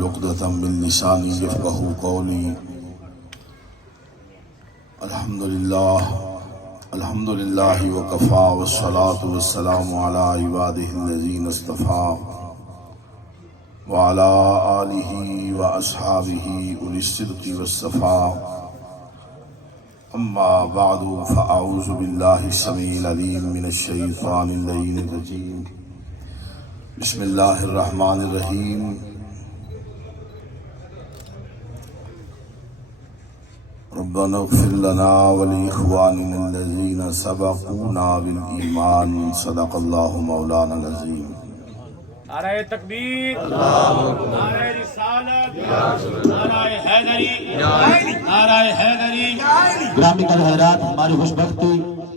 واحلل عقدة من لساني يفقهوا قولي الحمد لله وكفى والصلاة والسلام على عباده الذين اصطفى وعلى آله وأصحابه أولي الصدق والصفاء أما بعد فأعوذ بالله السميع العليم من الشيطان اللعين الرجيم بسم الله الرحمن الرحيم ربنا اغفر لنا ولإخواننا الذين سبقونا بالإيمان صدق الله مولانا العظيم نعرہ تکبیر، نعرہ رسالت، نعرہ حیدری، نعرہ حیدری۔ گرامی قدر حضرات، ہماری خوش بختی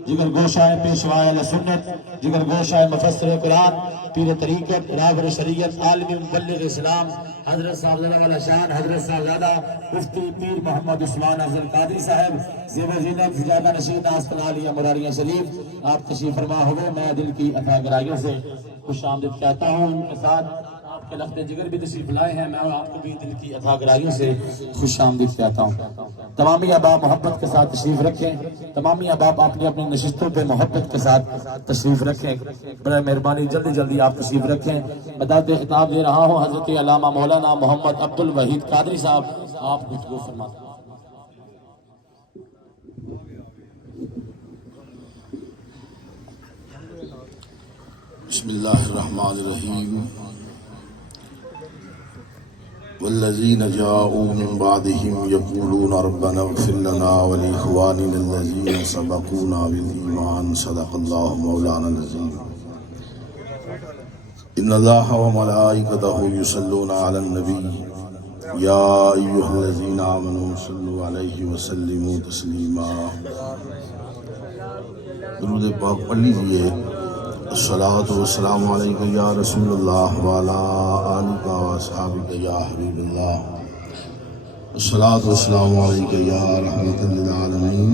جگر گوشہ پیشوائے اہل سنت، جگر گوشہ مفسر قرآن، پیر طریقت، راہبر شریعت، عالمی مبلغ اسلام، حضرت صاحبزادہ والا شان، حضرت صاحبزادہ مفتی پیر محمد عثمان افضل قادری صاحب، زیب زینت سجادہ نشین آستان عالیہ مراریا شریف، آپ تشریف فرما ہوئے۔ میں دل کی عطا گرائیوں سے خوش آمدید کہتا ہوں۔ ان کے ساتھ آپ کے لفظ جگر بھی تشریف لائے ہیں، میں آپ کو بھی دل کی عطا گرائیوں سے خوش آمدید کہتا ہوں۔ تمامی احباب محبت کے ساتھ تشریف رکھیں، تمامی احباب اپنی اپنی نشستوں پہ محبت کے ساتھ تشریف رکھیں، برائے مہربانی جلدی جلدی آپ تشریف رکھیں۔ بداعت خطاب دے رہا ہوں حضرت علامہ مولانا محمد عبد الوحید قادری صاحب، آپ گفتگو فرمائیں۔ بسم الله الرحمن الرحيم والذين جاءوا من بعدهم يقولون ربنا اغفر لنا ولإخواننا الذين سبقونا بالإيمان صدق الله مولانا العظيم إن الله وملائكته يصلون على النبي يا أيها الذين آمنوا صلوا عليه وسلموا تسليما۔ درود پاک پڑھ لیجئے۔ الصلاۃ والسلام علیک یا رسول اللہ وعلی آلک واصحابک یا حبیب اللہ۔ الصلاۃ والسلام علیک یا رحمۃ للعالمین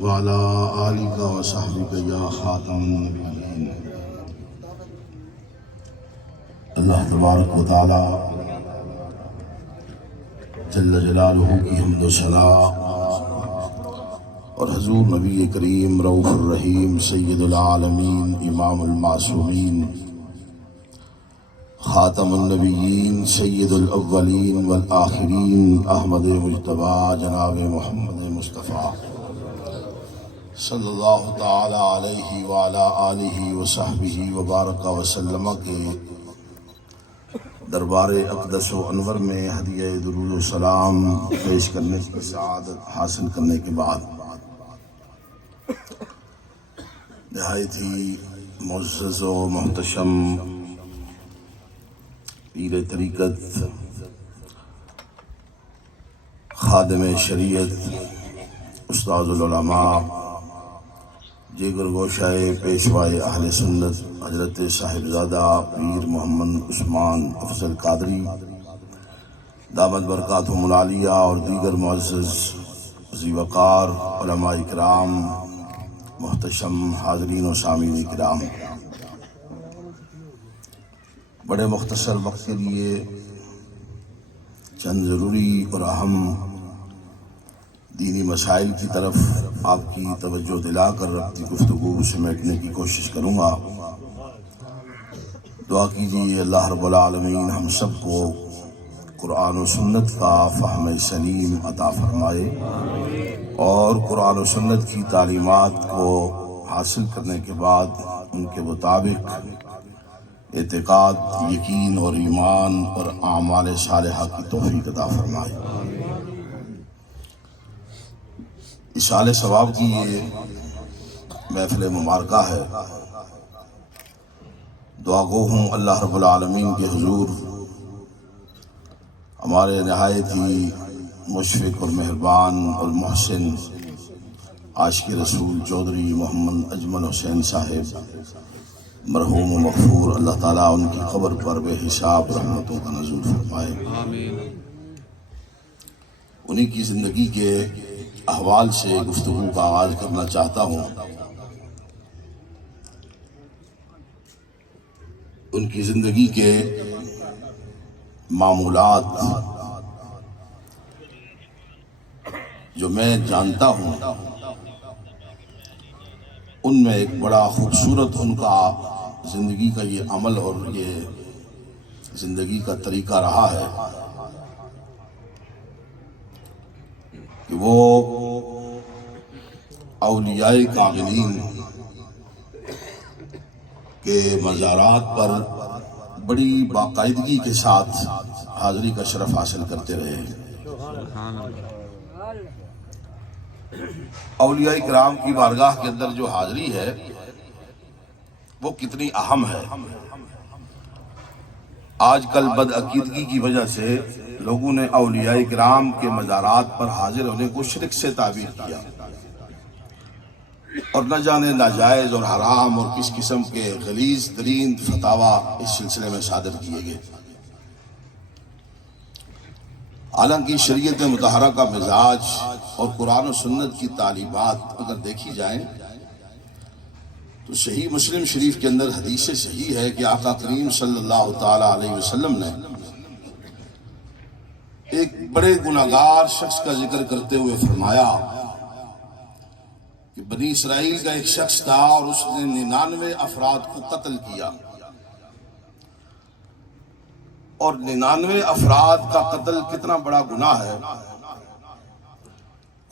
وعلی آلک وصحبک یا خاتم النبیین۔ اللہ تبارک و تعالی جل جلالہ کی حمد و ثنا اور حضور نبی کریم رؤوف الرحیم سید العالمین امام المعصومین خاتم النبیین سید الاولین والآخرین احمد مجتبی جناب محمد مصطفیٰ صلی اللہ تعالی علیہ وعلی آلہ وصحبہ وبارک وسلم کے دربار اقدس و انور میں ہدیہ درود و سلام پیش کرنے کی سعادت حاصل کرنے کے بعد نہایت ہی معزز و محتشم پیر طریقت خادم شریعت استاد العلماء جگر گوشہ پیشوائے اہل سنت حضرت صاحبزادہ پیر محمد عثمان افضل قادری دامت برکاتہم العالیہ اور دیگر معزز ذی وقار علماء اکرام محتشم حاضرین و سامعین کرام، بڑے مختصر وقت کے لیے چند ضروری اور اہم دینی مسائل کی طرف آپ کی توجہ دلا کر اپنی گفتگو سمیٹنے کی کوشش کروں گا۔ دعا کیجیے اللہ رب العالمین ہم سب کو قرآن و سنت کا فہم سلیم عطا فرمائے اور قرآن و سنت کی تعلیمات کو حاصل کرنے کے بعد ان کے مطابق اعتقاد، یقین اور ایمان اور اعمال صالحہ کی توفیق عطا فرمائے۔ اصال ثواب کی یہ محفل مبارکہ ہے۔ دعا گو ہوں اللہ رب العالمین کے حضور ہمارے نہایت ہی مشفق اور مہربان اور محسن عاشق رسول چودھری محمد اجمل حسین صاحب مرحوم و مغفور، اللہ تعالیٰ ان کی قبر پر بے حساب رحمتوں کا نزول فرمائے۔ انہی کی زندگی کے احوال سے گفتگو کا آغاز کرنا چاہتا ہوں۔ ان کی زندگی کے معمولات جو میں جانتا ہوں ان میں ایک بڑا خوبصورت ان کا زندگی کا یہ عمل اور یہ زندگی کا طریقہ رہا ہے کہ وہ اولیاء کاملین کے مزارات پر بڑی باقاعدگی کے ساتھ حاضری کا شرف حاصل کرتے رہے. اولیاء کرام کی بارگاہ کے اندر جو حاضری ہے وہ کتنی اہم ہے. آج کل بدعقیدگی کی وجہ سے لوگوں نے اولیاء کرام کے مزارات پر حاضر ہونے کو شرک سے تعبیر کیا اور نہ جانے ناجائز اور حرام اور کس قسم کے غلیظ ترین فتاوی اس سلسلے میں صادر کیے گئے. حالانکہ شریعت مطہرہ کا مزاج اور قرآن و سنت کی تعلیمات اگر دیکھی جائیں تو صحیح مسلم شریف کے اندر حدیث صحیح ہے کہ آقا کریم صلی اللہ تعالی علیہ وسلم نے ایک بڑے گناہگار شخص کا ذکر کرتے ہوئے فرمایا کہ بنی اسرائیل کا ایک شخص تھا اور اس نے 99 افراد کو قتل کیا، اور 99 افراد کا قتل کتنا بڑا گناہ ہے.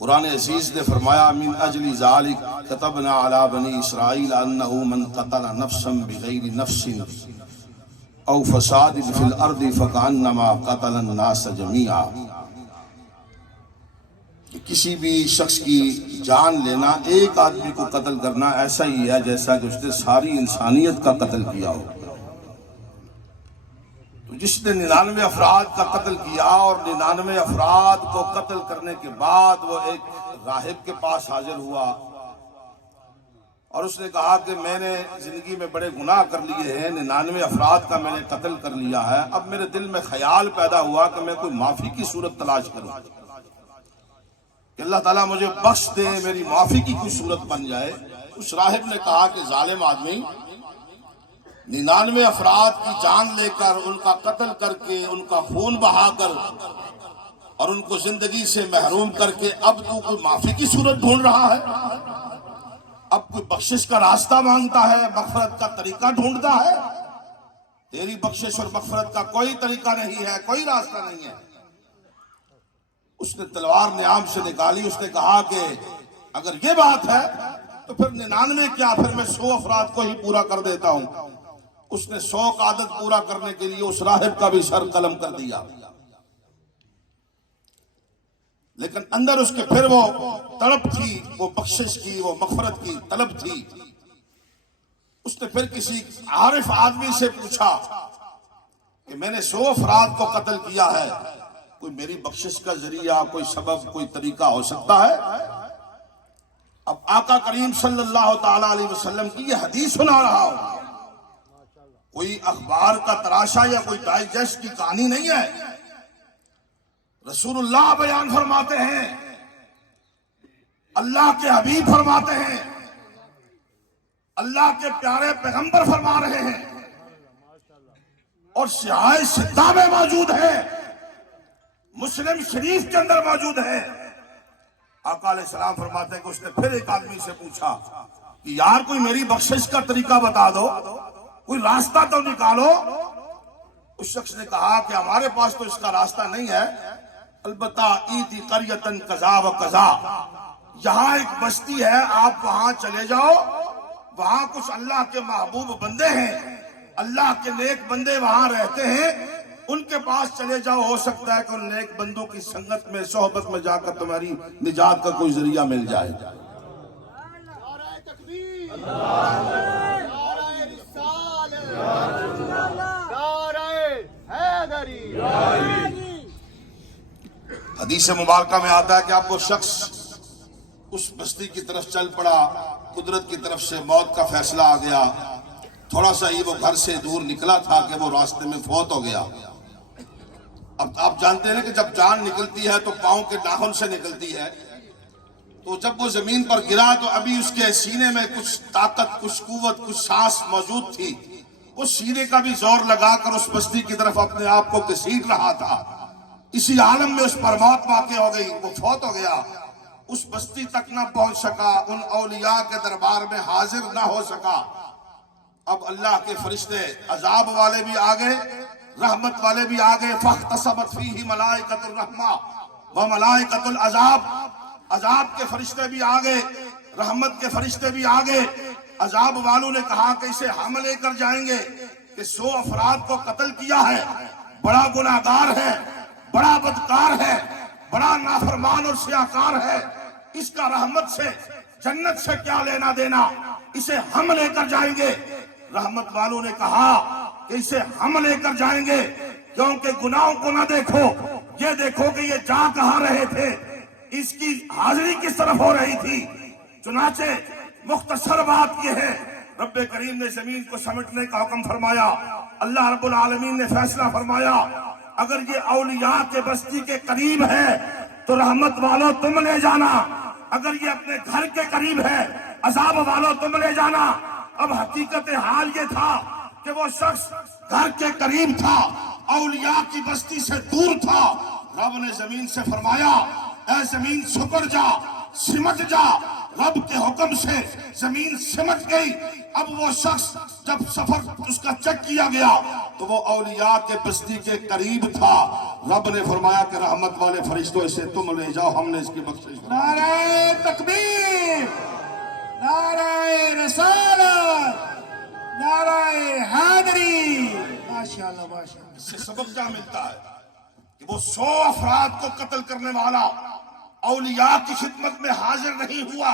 قرآن عزیز نے فرمایا من اجل ذالک کتبنا علی بنی اسرائیل انہ من قتل نفسا بغیر نفس او فساد فی الارض فکأنما قتل الناس جمیعا. کسی بھی شخص کی جان لینا، ایک آدمی کو قتل کرنا ایسا ہی ہے جیسا کہ اس نے ساری انسانیت کا قتل کیا ہو. تو جس نے 99 افراد کا قتل کیا اور 99 افراد کو قتل کرنے کے بعد وہ ایک راہب کے پاس حاضر ہوا اور اس نے کہا کہ میں نے زندگی میں بڑے گناہ کر لیے ہیں، 99 افراد کا میں نے قتل کر لیا ہے، اب میرے دل میں خیال پیدا ہوا کہ میں کوئی معافی کی صورت تلاش کروں کہ اللہ تعالیٰ مجھے بخش دے، میری معافی کی کوئی صورت بن جائے. اس راہب نے کہا کہ ظالم آدمی، 99 افراد کی جان لے کر ان کا قتل کر کے ان کا خون بہا کر اور ان کو زندگی سے محروم کر کے اب تو کوئی معافی کی صورت ڈھونڈ رہا ہے، اب کوئی بخشش کا راستہ مانگتا ہے، مغفرت کا طریقہ ڈھونڈتا ہے. تیری بخشش اور مغفرت کا کوئی طریقہ نہیں ہے، کوئی راستہ نہیں ہے. اس نے تلوار نیام سے نکالی، اس نے کہا کہ اگر یہ بات ہے تو پھر 99 کیا، پھر میں 100 افراد کو ہی پورا کر دیتا ہوں. اس نے 100 کا عدد پورا کرنے کے لیے اس راہب کا بھی سر قلم کر دیا، لیکن اندر اس کے پھر وہ طلب تھی، وہ بخشش کی، وہ مغفرت کی طلب تھی. اس نے پھر کسی عارف آدمی سے پوچھا کہ میں نے 100 افراد کو قتل کیا ہے، کوئی میری بخشش کا ذریعہ، کوئی سبب، کوئی طریقہ ہو سکتا ہے؟ اب آقا کریم صلی اللہ تعالی علیہ وسلم کی یہ حدیث سنا رہا ہوں، کوئی اخبار کا تراشا یا کوئی ڈائجسٹ کی کہانی نہیں ہے. رسول اللہ بیان فرماتے ہیں، اللہ کے حبیب فرماتے ہیں، اللہ کے پیارے پیغمبر فرما رہے ہیں، اور سیاہ ستہ میں موجود ہے، مسلم شریف کے اندر موجود ہے. آقا علیہ السلام فرماتے ہیں کہ اس نے پھر ایک آدمی سے پوچھا کہ یار کوئی میری بخشش کا طریقہ بتا دو، کوئی راستہ تو نکالو. اس شخص نے کہا کہ ہمارے پاس تو اس کا راستہ نہیں ہے، البتہ ایتی قریتن قضا و قضا، یہاں ایک بستی ہے، آپ وہاں چلے جاؤ، وہاں کچھ اللہ کے محبوب بندے ہیں، اللہ کے نیک بندے وہاں رہتے ہیں، ان کے پاس چلے جاؤ، ہو سکتا ہے کہ ان نیک بندوں کی سنگت میں، صحبت میں جا کر تمہاری نجات کا کوئی ذریعہ مل جائے. حدیث مبارکہ میں آتا ہے کہ اب وہ شخص اس بستی کی طرف چل پڑا، قدرت کی طرف سے موت کا فیصلہ آ گیا. تھوڑا سا ہی وہ گھر سے دور نکلا تھا کہ وہ راستے میں فوت ہو گیا. اب آپ جانتے ہیں کہ جب جان نکلتی ہے تو پاؤں کے ناخن سے نکلتی ہے، تو جب وہ زمین پر گرا تو ابھی اس کے سینے میں کچھ طاقت، کچھ قوت، کچھ سانس موجود تھی. وہ سینے کا بھی زور لگا کر اس بستی کی طرف اپنے آپ کو گھسیٹ رہا تھا، اسی عالم میں اس پر موت واقع ہو گئی، وہ فوت ہو گیا، اس بستی تک نہ پہنچ سکا، ان اولیاء کے دربار میں حاضر نہ ہو سکا۔ اب اللہ کے فرشتے عذاب والے بھی آ گئے، رحمت والے بھی آ گئے، فاختصمت فیہ ملائکۃ الرحمہ وملائکۃ العذاب، عذاب کے فرشتے بھی آ گئے، رحمت کے فرشتے بھی آ گئے۔ عذاب والوں نے کہا کہ اسے ہم لے کر جائیں گے کہ 100 افراد کو قتل کیا ہے، بڑا گناہگار ہے، بڑا بدکار ہے، بڑا نافرمان اور سیاہکار ہے، اس کا رحمت سے جنت سے کیا لینا دینا، اسے ہم لے کر جائیں گے۔ رحمت والوں نے کہا کہ اسے ہم لے کر جائیں گے، کیونکہ گناہوں کو نہ دیکھو، یہ دیکھو کہ یہ جا کہاں رہے تھے، اس کی حاضری کس طرف ہو رہی تھی۔ چنانچہ مختصر بات یہ ہے، رب کریم نے زمین کو سمٹنے کا حکم فرمایا، اللہ رب العالمین نے فیصلہ فرمایا اگر یہ اولیاء کے بستی کے قریب ہے تو رحمت والوں تم لے جانا، اگر یہ اپنے گھر کے قریب ہے عذاب والوں تم لے جانا۔ اب حقیقت حال یہ تھا کہ وہ شخص گھر کے قریب تھا، اولیاء کی بستی سے دور تھا۔ رب نے زمین سے فرمایا اے زمین سکڑ جا، سمٹ جا۔ رب کے حکم سے زمین سمٹ گئی۔ اب وہ شخص جب سفر اس کا چیک کیا گیا تو وہ اولیاء کے بستی کے قریب تھا۔ رب نے فرمایا کہ رحمت والے فرشتوں اسے تم لے جاؤ، ہم نے اس کی بخشش۔ نعرہ تکبیر، نعرہ رسالت، نعرہ حیدری، ماشاءاللہ ماشاءاللہ۔ اس سے سبب کیا ملتا ہے کہ وہ 100 افراد کو قتل کرنے والا اولیاء کی خدمت میں حاضر نہیں ہوا،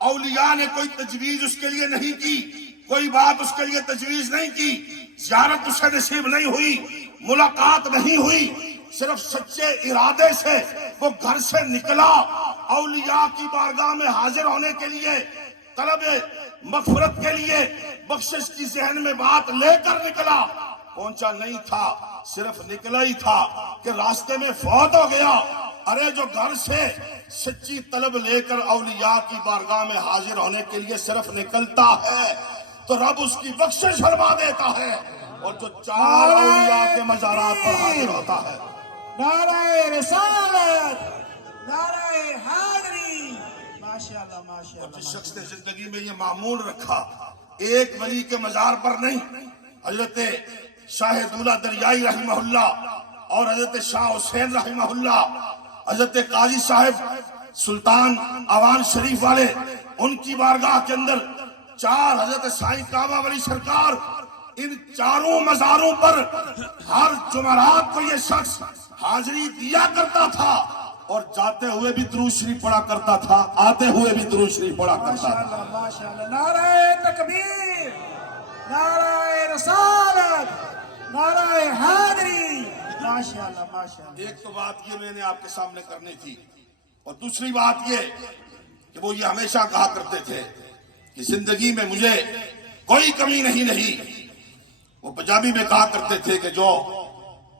اولیاء نے کوئی تجویز اس کے لیے نہیں کی، کوئی بات اس کے لیے تجویز نہیں کی، زیارت اسے نصیب نہیں ہوئی، ملاقات نہیں ہوئی، صرف سچے ارادے سے وہ گھر سے نکلا، اولیاء کی بارگاہ میں حاضر ہونے کے لیے، طلب مغفرت کے لیے، بخشش کی ذہن میں بات لے کر نکلا، پہنچا نہیں تھا، صرف نکلا ہی تھا کہ راستے میں فوت ہو گیا۔ ارے جو گھر سے سچی طلب لے کر اولیاء کی بارگاہ میں حاضر ہونے کے لیے صرف نکلتا ہے تو رب اس کی بخشش فرما دیتا ہے، اور جو 4 اولیاء کے مزارات پر حاضر ہوتا ہے۔ نعرہ رسالت، نعرہ حیدری، ماشاءاللہ ماشاءاللہ۔ جس شخص نے زندگی میں یہ معمول رکھا، ایک ولی کے مزار پر نہیں، حضرت شاہ دولہ دریائی رحمہ اللہ اور حضرت شاہ حسین رحمہ اللہ، حضرت قاضی صاحب سلطان آوان شریف والے، ان کی بارگاہ کے اندر 4 حضرت سائیں کعبہ ولی سرکار، ان 4 مزاروں پر ہر جمعرات کو یہ شخص حاضری دیا کرتا تھا، اور جاتے ہوئے بھی درود شریف پڑھا کرتا تھا، آتے ہوئے بھی درود شریف پڑھا کرتا تھا۔ ماشاءاللہ ماشاءاللہ۔ نعرہ تکبیر، نعرہ رسالت، نعرہ حیدری، ماشاءاللہ ماشاءاللہ۔ ایک تو بات یہ میں نے آپ کے سامنے کرنی تھی، اور دوسری بات یہ کہ وہ یہ ہمیشہ کہا کرتے تھے کہ زندگی میں مجھے کوئی کمی نہیں رہی۔ وہ پنجابی میں کہا کرتے تھے کہ جو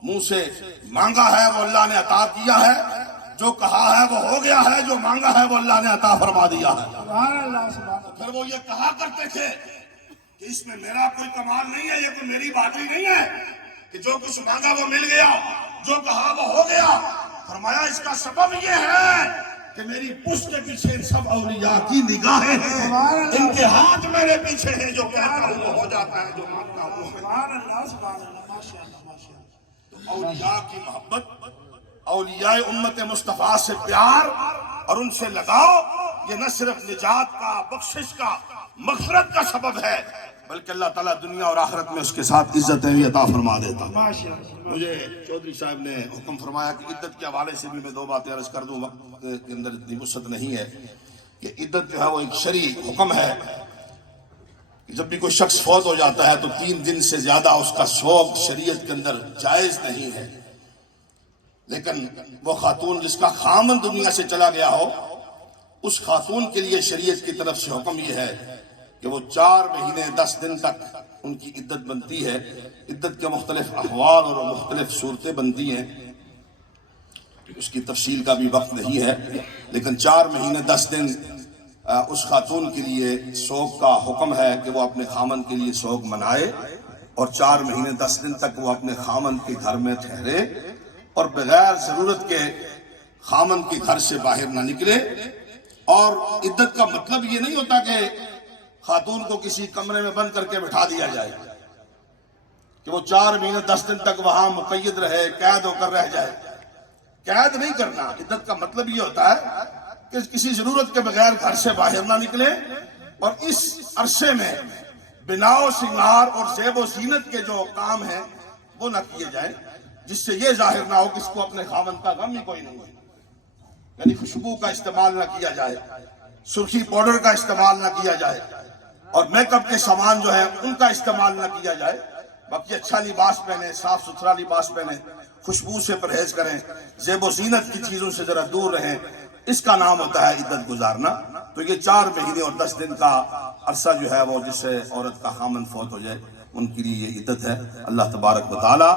منہ سے مانگا ہے وہ اللہ نے عطا کیا ہے، جو کہا ہے وہ ہو گیا ہے، جو مانگا ہے وہ اللہ نے عطا فرما دیا ہے۔ سبحان اللہ سبحان اللہ۔ پھر وہ یہ کہا کرتے تھے کہ اس میں میرا کوئی کمال نہیں ہے، یہ کوئی میری باتیں نہیں ہے کہ جو کچھ مانگا وہ مل گیا، جو کہا وہ ہو گیا۔ فرمایا اس کا سبب یہ ہے کہ میری پشت کے پیچھے ان سب اولیاء کی نگاہیں ہیں، ان کے ہاتھ میرے پیچھے ہیں، جو کہتا ہوں وہ ہو جاتا ہے، جو مانگتا ہوں وہ۔ سبحان اللہ سبحان اللہ، ماشاءاللہ ماشاءاللہ۔ تو اولیاء کی محبت، اولیاء امت مصطفیٰ سے پیار اور ان سے لگاؤ، یہ نہ صرف نجات کا، بخشش کا، مغفرت کا سبب ہے، بلکہ اللہ تعالیٰ دنیا اور آخرت میں اس کے ساتھ عزتیں بھی عطا فرما دیتا ہے۔ ماشاءاللہ۔ مجھے چودھری صاحب نے حکم فرمایا کہ عدت کے حوالے سے بھی میں 2 باتیں عرض کر دوں، وقت کے اندر اتنی وسعت نہیں ہے کہ عدت جو ہے وہ ایک شرعی حکم ہے کہ جب بھی کوئی شخص فوت ہو جاتا ہے تو 3 دن سے زیادہ اس کا سوگ شریعت کے اندر جائز نہیں ہے، لیکن وہ خاتون جس کا خامن دنیا سے چلا گیا ہو، اس خاتون کے لیے شریعت کی طرف سے حکم یہ ہے کہ وہ 4 مہینے 10 دن تک ان کی عدت بنتی ہے۔ عدت کے مختلف احوال اور مختلف صورتیں بنتی ہیں، اس کی تفصیل کا بھی وقت نہیں ہے، لیکن 4 مہینے 10 دن اس خاتون کے لیے سوگ کا حکم ہے کہ وہ اپنے خامن کے لیے سوگ منائے، اور 4 مہینے 10 دن تک وہ اپنے خامند کے گھر میں ٹھہرے اور بغیر ضرورت کے خامند کے گھر سے باہر نہ نکلے۔ اور عدت کا مطلب یہ نہیں ہوتا کہ خاتون کو کسی کمرے میں بند کر کے بٹھا دیا جائے کہ وہ 4 مہینے 10 دن تک وہاں مقید رہے، قید ہو کر رہ جائے۔ قید نہیں کرنا، عدت کا مطلب یہ ہوتا ہے کہ کسی ضرورت کے بغیر گھر سے باہر نہ نکلے اور اس عرصے میں بنا و سنگار اور زیب و زینت کے جو کام ہیں وہ نہ کیے جائیں، جس سے یہ ظاہر نہ ہو کہ اس کو اپنے خاوند کا غم ہی کوئی نہیں ہے۔ یعنی خوشبو کا استعمال نہ کیا جائے، سرخی پاؤڈر کا استعمال نہ کیا جائے، اور میک اپ کے سامان جو ہے ان کا استعمال نہ کیا جائے۔ باقی اچھا لباس پہنے، صاف ستھرا لباس پہنے، خوشبو سے پرہیز کریں، زیب و زینت کی چیزوں سے ذرا دور رہیں، اس کا نام ہوتا ہے عدت گزارنا۔ تو یہ 4 مہینے اور 10 دن کا عرصہ جو ہے وہ جس سے عورت کا خامند فوت ہو جائے ان کے لیے یہ عدت ہے۔ اللہ تبارک و تعالی